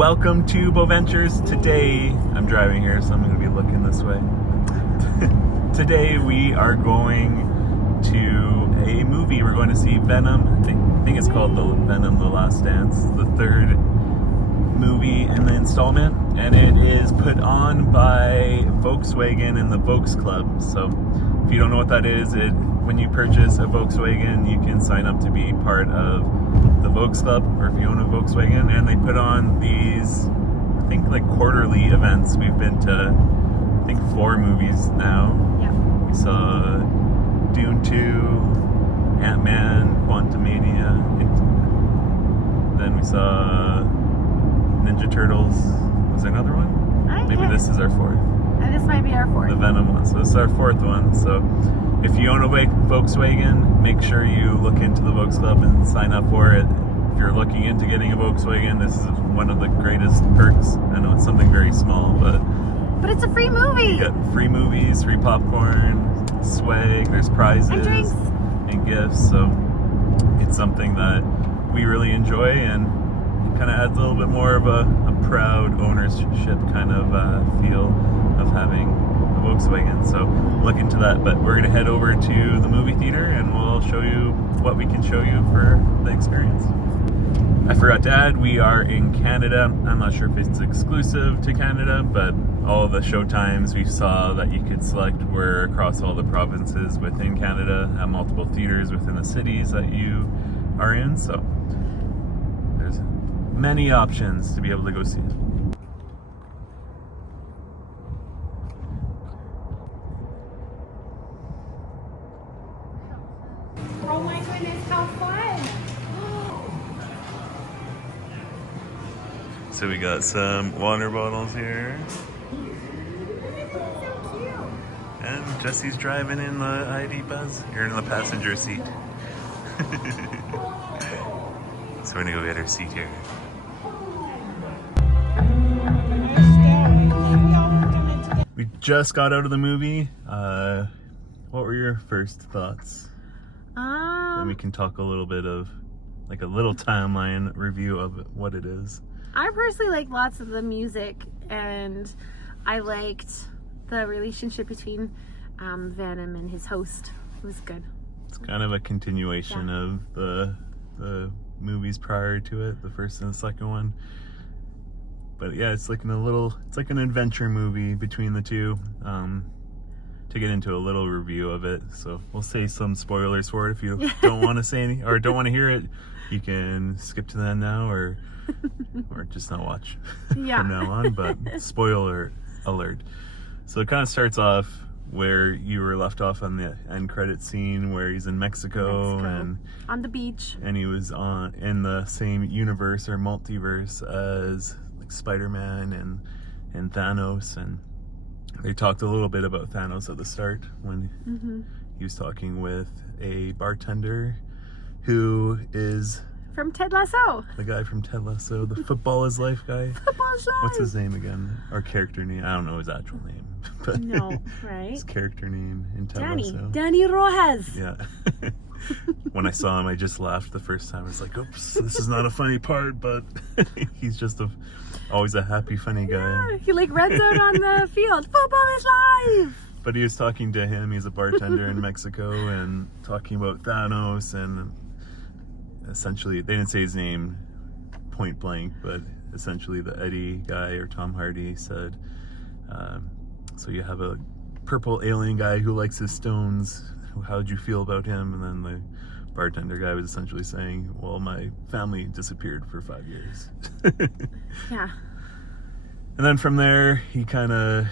Welcome to Boventures. Today, I'm driving here, so I'm going to be looking this way. Today we are going to a movie. We're going to see Venom. I think it's called the Venom: The Last Dance, the third movie in the installment, and it is put on by Volkswagen and the VolksKlub. So if you don't know what that is, when you purchase a Volkswagen, you can sign up to be part of the VolksKlub, or if you own a Volkswagen, and they put on these, I think, like quarterly events. We've been to, I think, 4 movies now. Yeah. We saw Dune 2, Ant-Man, Quantumania, then we saw Ninja Turtles. Was there another one? Maybe this is our 4th. This might be our 4th. The Venom one. So this is our 4th one. So if you own a Volkswagen, make sure you look into the VolksKlub and sign up for it. If you're looking into getting a Volkswagen, this is one of the greatest perks. I know it's something very small, but it's a free movie. You get free movies, free popcorn, swag, there's prizes and drinks and gifts. So it's something that we really enjoy, and it kind of adds a little bit more of a proud ownership kind of feel of having a Volkswagen. So look into that. But we're going to head over to the movie theater and we'll show you what we can show you for the experience. I forgot to add, we are in Canada. I'm not sure if it's exclusive to Canada, but all of the show times we saw that you could select were across all the provinces within Canada, at multiple theaters within the cities that you are in. So there's many options to be able to go see it. Oh my goodness, how fun! So we got some water bottles here. So cute. And Jesse's driving in the ID Buzz. You're in the passenger seat. So we're gonna go get our seat here. We just got out of the movie. What were your first thoughts? Then we can talk a little bit of, like, a little timeline review of what it is. I personally like lots of the music, and I liked the relationship between Venom and his host. It was good. It's kind of a continuation of the movies prior to it, the first and the second one. But yeah, it's like an adventure movie between the two. To get into a little review of it, so we'll say some spoilers for it. If you don't want to say any or don't want to hear it, you can skip to the end now, or just not watch from now on. But spoiler alert. So it kind of starts off where you were left off on the end credit scene, where he's in Mexico and on the beach, and he was in the same universe or multiverse as like Spider-Man and Thanos, and they talked a little bit about Thanos at the start when he was talking with a bartender who is from Ted Lasso. The guy from Ted Lasso, the Football is Life guy. Football is Life. What's his name again? Or character name? I don't know his actual name. But no, right? His character name in Ted Lasso. Danny Rojas. Yeah. When I saw him, I just laughed the first time. I was like, oops, this is not a funny part, but he's just always a happy, funny guy. Yeah, he like runs out on the field. Football is life! But he was talking to him. He's a bartender in Mexico, and talking about Thanos, and essentially, they didn't say his name point blank, but essentially the Eddie guy, or Tom Hardy, said, so you have a purple alien guy who likes his stones. How'd you feel about him? And then the bartender guy was essentially saying, well, my family disappeared for 5 years. Yeah. And then from there, he kind of,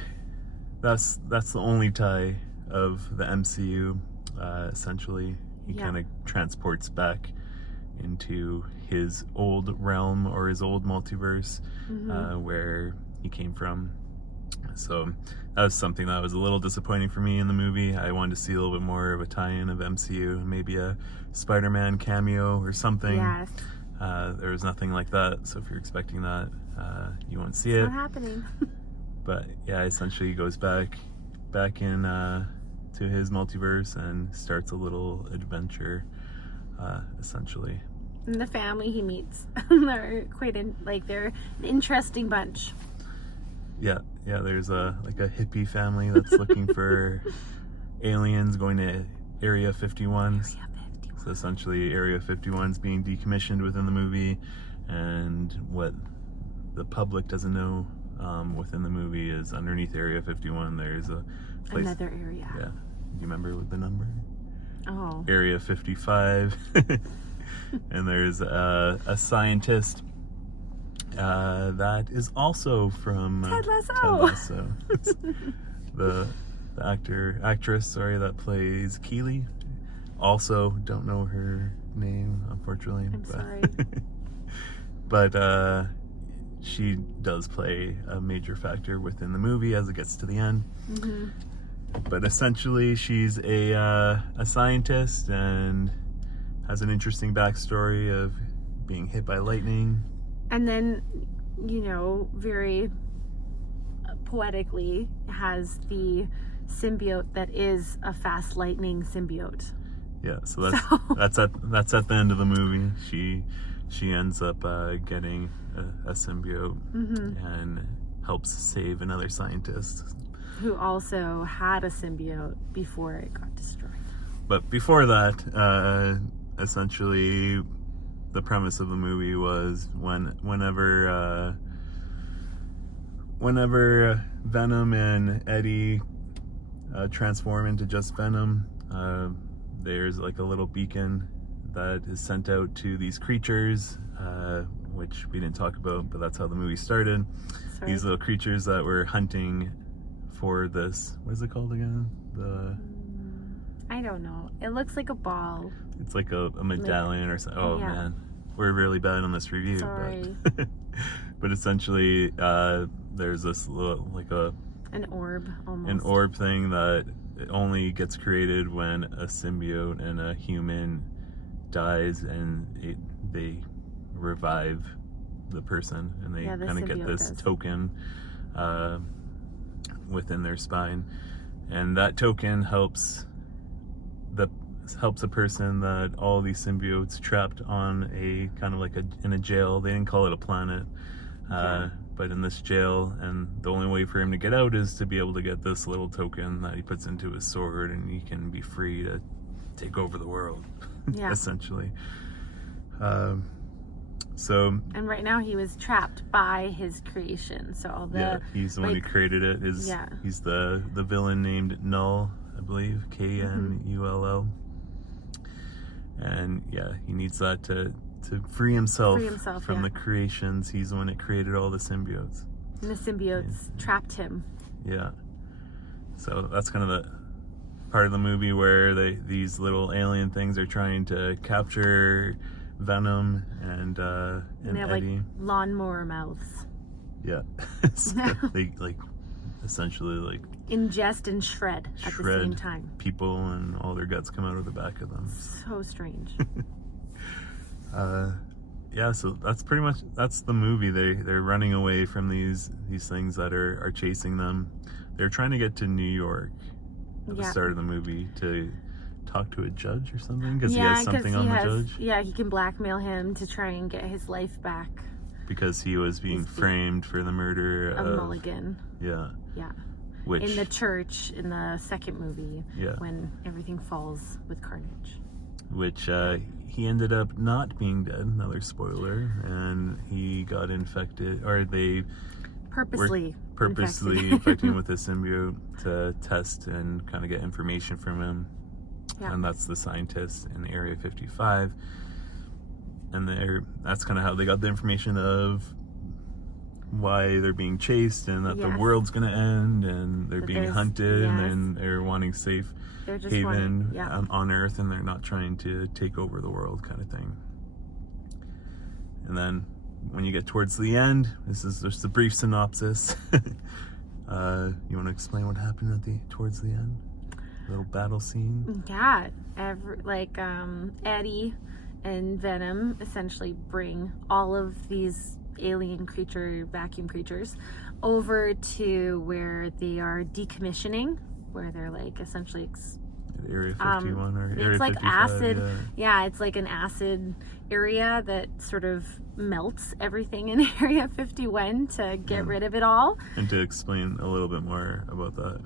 that's the only tie of the MCU, essentially. He kind of transports back into his old realm, or his old multiverse, where he came from. So that was something that was a little disappointing for me in the movie. I wanted to see a little bit more of a tie-in of MCU, maybe a Spider-Man cameo or something. Yes. There was nothing like that, so if you're expecting that, you won't see it. It's not happening. But yeah, essentially he goes back in to his multiverse and starts a little adventure, essentially. And the family he meets, they're they're an interesting bunch. Yeah, there's a hippie family that's looking for aliens going to Area 51. So essentially Area 51 is being decommissioned within the movie, and what the public doesn't know within the movie is underneath Area 51 there's a place. Another area. Yeah. Do you remember what the number? Oh. Area 55. And there's a scientist that is also from Ted Lasso. Ted Lasso. the actress that plays Keely. Also don't know her name, unfortunately. I'm sorry. But she does play a major factor within the movie as it gets to the end. Mm-hmm. But essentially she's a scientist and has an interesting backstory of being hit by lightning. And then, very poetically has the symbiote that is a fast lightning symbiote. Yeah, so that's at the end of the movie. She ends up getting a symbiote and helps save another scientist who also had a symbiote before it got destroyed. But before that, essentially the premise of the movie was whenever Venom and Eddie transform into just Venom, there's like a little beacon that is sent out to these creatures, which we didn't talk about, but that's how the movie started. Sorry. These little creatures that were hunting for this, what is it called again? I don't know. It looks like a ball. It's like a medallion or something. Oh yeah. Man, we're really bad on this review. Sorry. But essentially, there's this little, an orb almost. An orb thing that only gets created when a symbiote and a human dies, and they revive the person, and they kind of get this token within their spine, and that token helps a person that all these symbiotes trapped on a kind of in a jail. They didn't call it a planet, but in this jail, and the only way for him to get out is to be able to get this little token that he puts into his sword, and he can be free to take over the world. Yeah. Essentially. And right now he was trapped by his creation. So all the he's the one who created it. He's the villain named Null, I believe, K-N-U-L-L. And he needs that to free himself from the creations. He's the one that created all the symbiotes. And the symbiotes trapped him. Yeah. So that's kind of the part of the movie where these little alien things are trying to capture Venom and they have Eddie. Lawnmower mouths. Yeah. So they essentially ingest and shred at the same time. People, and all their guts come out of the back of them. So strange. So that's the movie. They're running away from these things that are chasing them. They're trying to get to New York at the start of the movie to talk to a judge or something, because he has something on the judge. Yeah, he can blackmail him to try and get his life back. Because he was being framed for the murder of Mulligan. Yeah. Yeah. Which, in the church in the second movie, yeah, when everything falls with carnage. Which he ended up not being dead, another spoiler, and he got infected, or they purposely infecting him with a symbiote to test and kind of get information from him. Yeah. And that's the scientist in Area 55. And that's kind of how they got the information of why they're being chased, and that the world's going to end, and they're being hunted, and then they're wanting safe haven on Earth, and they're not trying to take over the world, kind of thing. And then when you get towards the end, this is just a brief synopsis. You want to explain what happened towards the end? A little battle scene? Yeah, Eddie and Venom essentially bring all of these alien vacuum creatures over to where they are decommissioning, where they're essentially Area 51 or Area 55. It's like acid. Yeah, it's like an acid area that sort of melts everything in Area 51 to get rid of it all. And to explain a little bit more about that,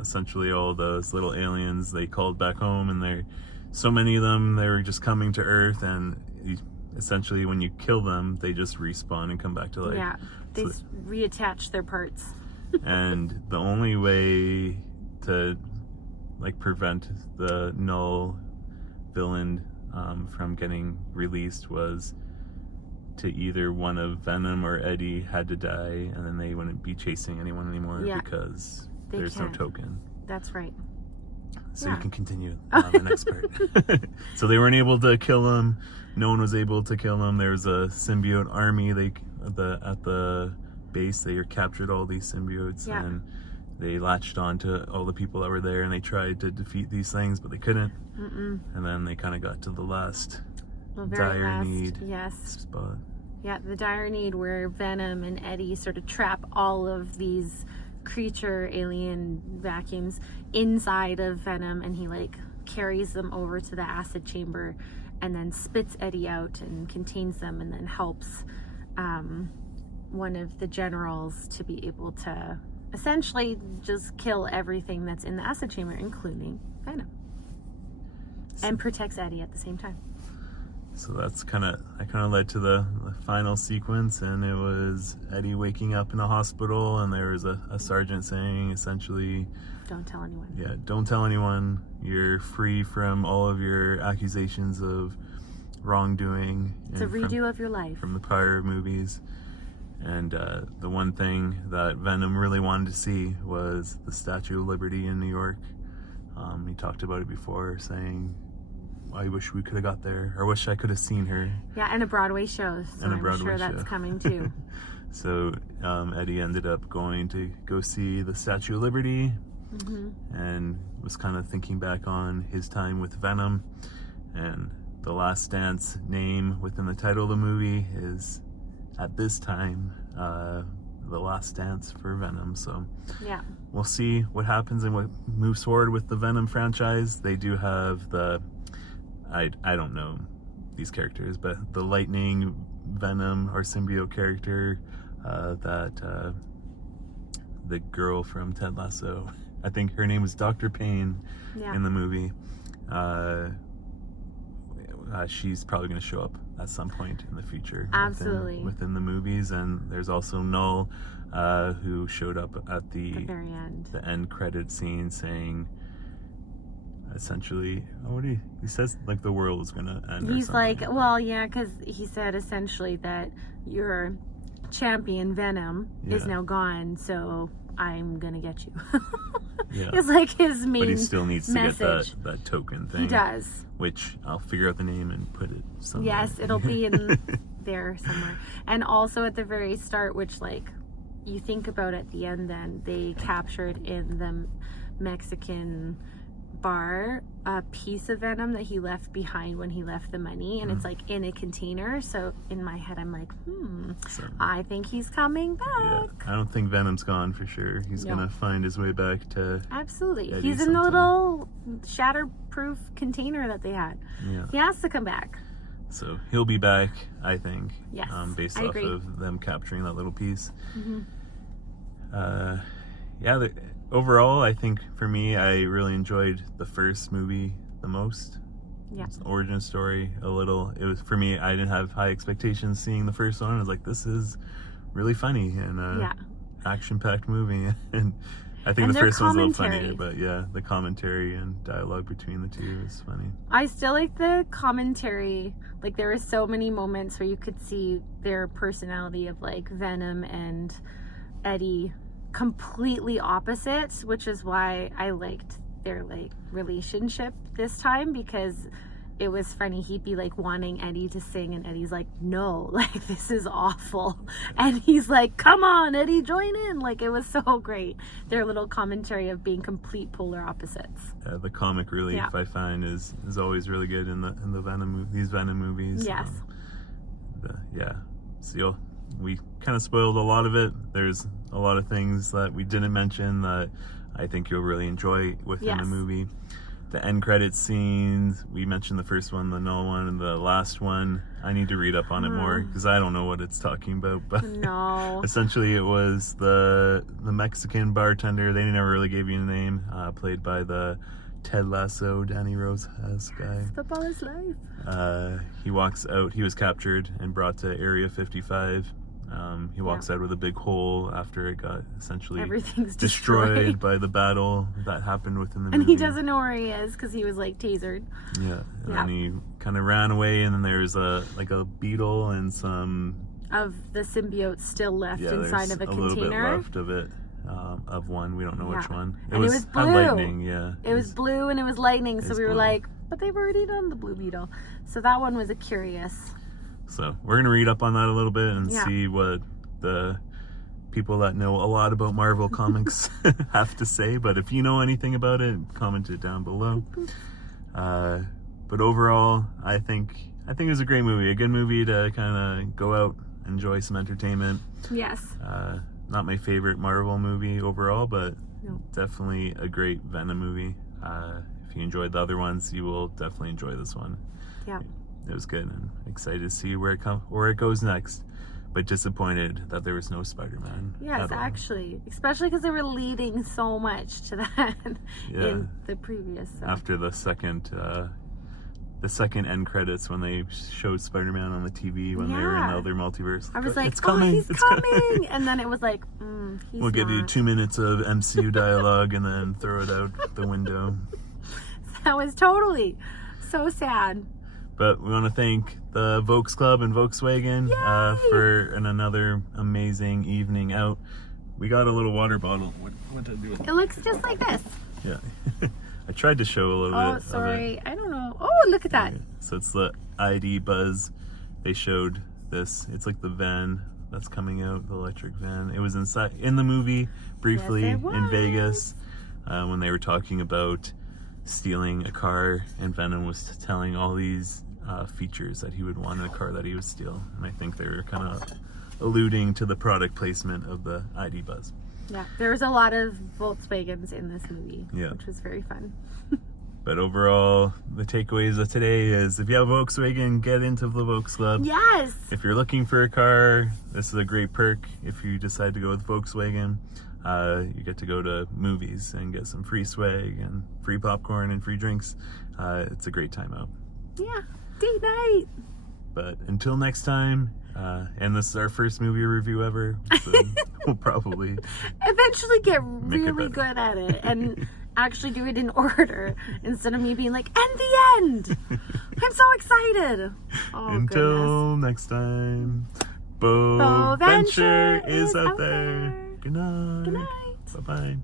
essentially all those little aliens they called back home, and they're so many of them, they were just coming to Earth, and essentially when you kill them, they just respawn and come back to life. Yeah, they reattach their parts. And the only way to like prevent the null villain from getting released was to either one of Venom or Eddie had to die, and then they wouldn't be chasing anyone anymore because there's no token. That's right. So you can continue the next part. So they weren't able to kill him. No one was able to kill him. There was a symbiote army. At the base, they captured all these symbiotes, and they latched on to all the people that were there, and they tried to defeat these things, but they couldn't. And then they kind of got to the last dire need spot. Yeah, the dire need where Venom and Eddie sort of trap all of these creature alien vacuums inside of Venom, and he like carries them over to the acid chamber and then spits Eddie out and contains them, and then helps one of the generals to be able to essentially just kill everything that's in the acid chamber, including Venom, and protects Eddie at the same time. So that kind of led to the final sequence, and it was Eddie waking up in a hospital, and there was a sergeant saying essentially, don't tell anyone. Yeah, don't tell anyone. You're free from all of your accusations of wrongdoing. It's a redo of your life. From the prior movies. And the one thing that Venom really wanted to see was the Statue of Liberty in New York. He talked about it before, saying, I wish we could have got there, or wish I could have seen her. Yeah, and a Broadway show, so I'm sure that's coming too. So Eddie ended up going to go see the Statue of Liberty, and was kind of thinking back on his time with Venom, and the Last Dance name within the title of the movie is, at this time, the Last Dance for Venom. So we'll see what happens and what moves forward with the Venom franchise. They do have I don't know these characters, but the Lightning Venom or symbiote character, that the girl from Ted Lasso, I think her name was Dr. Payne in the movie. She's probably going to show up at some point in the future. Absolutely. Within the movies. And there's also Null, who showed up at the very end. The end credit scene, saying essentially, he says like the world is gonna end. He's like, well, yeah, because he said essentially that your champion Venom is now gone, so I'm gonna get you. It's like his main. But he still needs to message. Get that token thing. He does. Which I'll figure out the name and put it somewhere. Yes, it'll be in there somewhere. And also at the very start, which like you think about at the end, then they captured in the Mexican bar a piece of Venom that he left behind when he left the money, and it's like in a container. So in my head I'm like, so, I think he's coming back. Yeah, I don't think Venom's gone for sure. He's gonna find his way back to absolutely Eddie. He's in the little shatterproof container that they had. He has to come back, so he'll be back, I think. Yes, based I off agree. Of them capturing that little piece. Overall, I think for me, I really enjoyed the first movie the most. It's an origin story, a little. It was, for me, I didn't have high expectations seeing the first one. I was like, this is really funny and action-packed movie. And I think the first one's a little funnier, but the commentary and dialogue between the two is funny. I still like the commentary. Like, there were so many moments where you could see their personality of like Venom and Eddie completely opposite, which is why I liked their like relationship this time, because it was funny. He'd be like wanting Eddie to sing, and Eddie's like, no, like this is awful, and he's like, come on Eddie, join in. Like, it was so great, their little commentary of being complete polar opposites. The comic relief I find is always really good in the these Venom movies. Yes. So we kind of spoiled a lot of it. There's a lot of things that we didn't mention that I think you'll really enjoy within the Yes. movie. The end credits scenes, we mentioned the first one, the null one, and the last one. I need to read up on it more because I don't know what it's talking about. But No. essentially, it was the Mexican bartender. They never really gave you a name. Played by the Ted Lasso, Danny Rose's guy. Football is life. He walks out. He was captured and brought to Area 55. He walks out with a big hole after it got essentially Everyth's destroyed by the battle that happened within the movie. And he doesn't know where he is because he was like tasered. Yeah, and then he kind of ran away, and then there's a beetle and some Of the symbiote still left inside of a little bit container. left of it, of one. We don't know which one. And it was had blue. lightning. Yeah, It was blue and it was lightning, so was we were blue. like, but they've already done the blue beetle. So that one was a curious. So we're gonna read up on that a little bit and Yeah. see what the people that know a lot about Marvel comics have to say. But if you know anything about it, comment it down below. But overall, I think it was a great movie, a good movie to kind of go out, enjoy some entertainment. Yes. Not my favorite Marvel movie overall, but No. definitely a great Venom movie. If you enjoyed the other ones, you will definitely enjoy this one. Yeah. It was good, and excited to see where it goes next. But disappointed that there was no Spider-Man. Yes, at all. actually. Especially because they were leading so much to that Yeah. in the previous. So. After the second end credits, when they showed Spider-Man on the TV when they were in the other multiverse. I was like, it's coming. he's it's coming. And then it was like, he's We'll give you not. 2 minutes of MCU dialogue and then throw it out the window. That was totally so sad. But we want to thank the VolksKlub and Volkswagen for another amazing evening out. We got a little water bottle. What did I do with it? It looks just like this. Yeah. I tried to show a little bit Oh, of sorry. it. I don't know. Oh, look at that. So it's the ID Buzz. They showed this. It's like the van that's coming out, the electric van. It was in the movie briefly Yes, it in was. Vegas when they were talking about stealing a car, and Venom was telling all these features that he would want in a car that he would steal. And I think they were kind of alluding to the product placement of the ID Buzz. Yeah, there was a lot of Volkswagens in this movie, Yeah. which was very fun. But overall, the takeaways of today is if you have a Volkswagen, get into the VolksKlub. Yes! If you're looking for a car, this is a great perk. If you decide to go with Volkswagen, you get to go to movies and get some free swag and free popcorn and free drinks. It's a great time out. Yeah, date night! But until next time, and this is our first movie review ever, so we'll probably Eventually get it really better. good at it and actually do it in order instead of me being like, and the end! I'm so excited! Oh, goodness. until next time, Bow Venture is out there. Good night. Good night. Bye-bye.